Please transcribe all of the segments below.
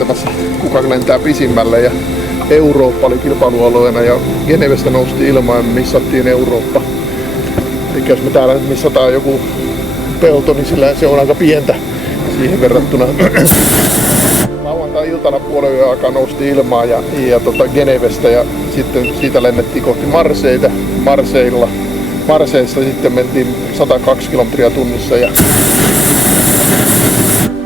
lentämässä, kuka lentää pisimmälle. Ja Eurooppa oli kilpailualueena ja Genevestä nousti ilmaan ja missattiin Eurooppa. Eli jos me täällä nyt missataan joku pelto, niin sillä se on aika pientä siihen verrattuna. Lauantai-iltana puolen yön aikaa nousti ilmaan ja Genevestä ja sitten siitä lennettiin kohti Marseillea. Marseillessa sitten mentiin 102 kilometriä tunnissa ja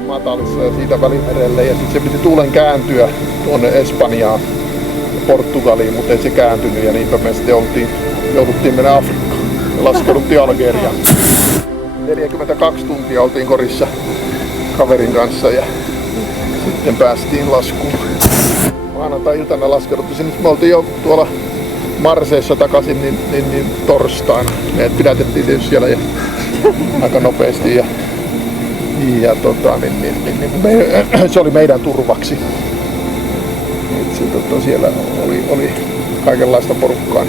matalissa ja siitä Välimerelle ja sitten se piti tuulen kääntyä tuonne Espanjaan ja Portugaliin, mutta ei se kääntynyt ja niinpä me sitten jouduttiin mennä Afrikkaan ja laskeuduttiin Algeriaan. 42 tuntia oltiin korissa kaverin kanssa ja sitten päästiin laskuun. Maanantai-iltana laskeuduttiin, nyt me oltiin jo tuolla Marseissa takaisin niin torstaina. Meidät pidätettiin tietysti siellä ja aika nopeasti ja se oli meidän turvaksi. Siellä oli kaikenlaista porukkaa.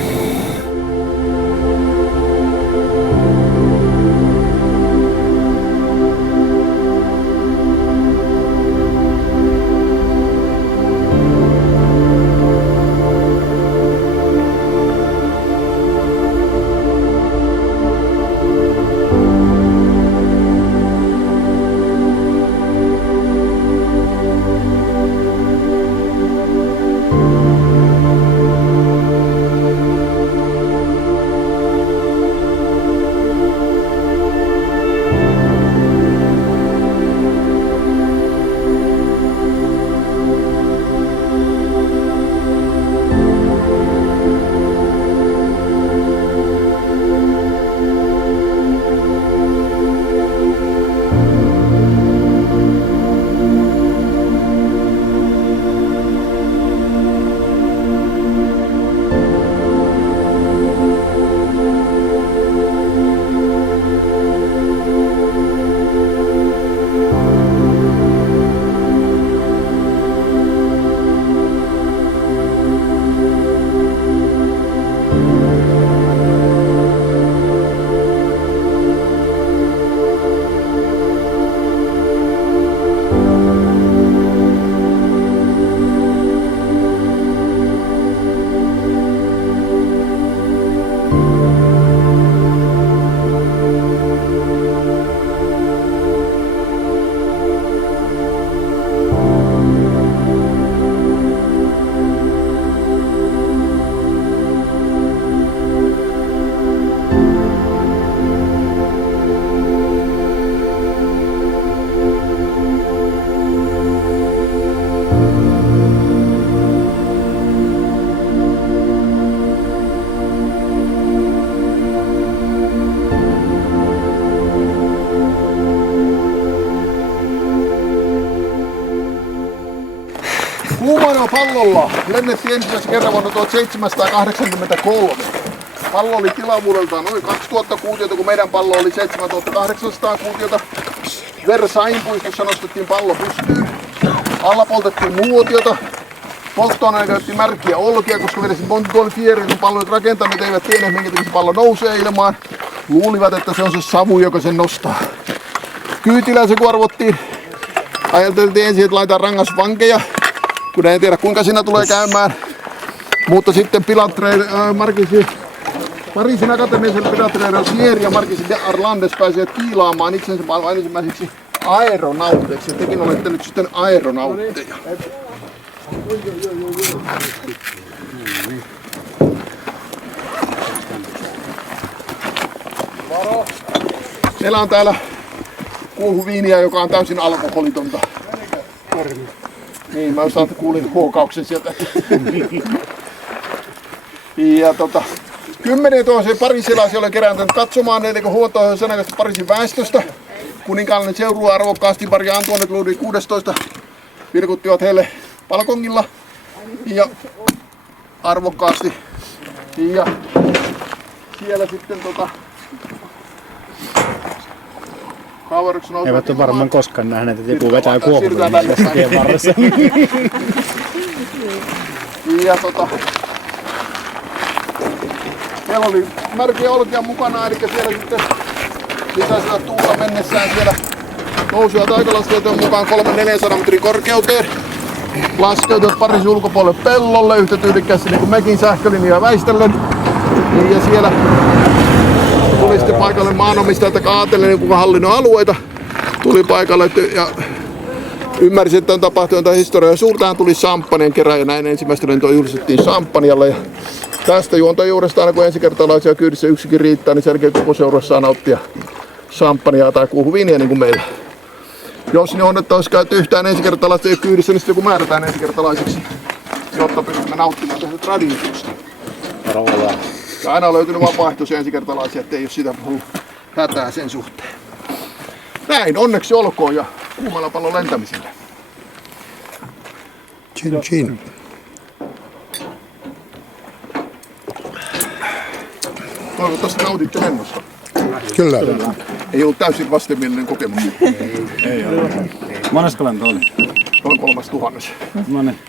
Pallolla lennettiin ensimmäisen kerran vuonna 1783. Pallo oli tilavuudeltaan noin 2000 kuutiota, kun meidän pallo oli 7800 kuutiota. Versailles puistossa nostettiin pallo pystyyn. Alla poltettiin nuotiota. Polttoaineena käytettiin märkiä olkia, koska vedesin Montgolfierin, kun pallon rakentajat eivät tienneet, minkä takia se pallo nousee ilmaan. Luulivat, että se on se savu, joka sen nostaa. Kyytilää se kun arvottiin. Ajateltiin ensin, että laitetaan rangasvankeja. Kun en tiedä kuinka siinä tulee käymään, mutta sitten Pariisin akatemiasella Pilatreilla Sier ja Marquis de Arlandes pääsivät kiilaamaan itsensä maailman ensimmäiseksi aeronauteiksi. Ja tekin olette nyt sitten aeronautteja. Meillä on täällä kuohuviiniä, joka on täysin alkoholitonta. Niin, mä kuulin huokauksen sieltä. Ja 10 000 parisilaisia oli kerääntynyt katsomaan, eli huomattavasti sanakasta Pariisin väestöstä. Kuninkaallinen seurue arvokkaasti Marie Antoinette Louis XVI virkuttivat heille balkongilla ja arvokkaasti. Ja siellä sitten eivät ole varmaan koskaan nähneet, että joku vetää kuohuviiniä tien varressa. Ja siellä oli märkiä olkia mukana, eli siellä sitten lisäsivät tuulla mennessään siellä nousivat aikalaskeuteen mukaan 300-400 metrin korkeuteen. laskeutuivat Pariisin ulkopuolelle pellolle yhtä tyylikkäästi niin kuin mekin sähkölinjaa väistellen. Niin, ja siellä tuli sitten paikalle maanomistajat, joka ajatteli niin hallinnon alueita. Tuli paikalle ja ymmärsin, että on tapahtunut tämän historiaa. Suurtaan tuli Samppanien kerran ja näin ensimmäistä lentoa julistettiin Samppanjalla. Ja tästä juontajuuresta aina kun ensikertalaisia kyydissä yksikin riittää, niin selkeä koko seura saa nauttia Samppaniaa tai kuuhuviiniä niin kuin meillä. Jos niin on, että olisi käyty yhtään ensikertalaisia kyydissä, niin sitten joku määrätään ensikertalaisiksi, jotta pystymme nauttimaan tästä traditiosta. Ja aina on löytynyt vapaaehtoisia ensikertalaisia, ettei ole sitä ollut hätää sen suhteen. Näin, onneksi olkoon ja kuumalla pallon lentämiselle. Chin chin. Toivottavasti nautitte lennosta. Kyllä. Ei ollut täysin vastenmielinen kokemus. Monesko lento oli? Noin 3000. No niin.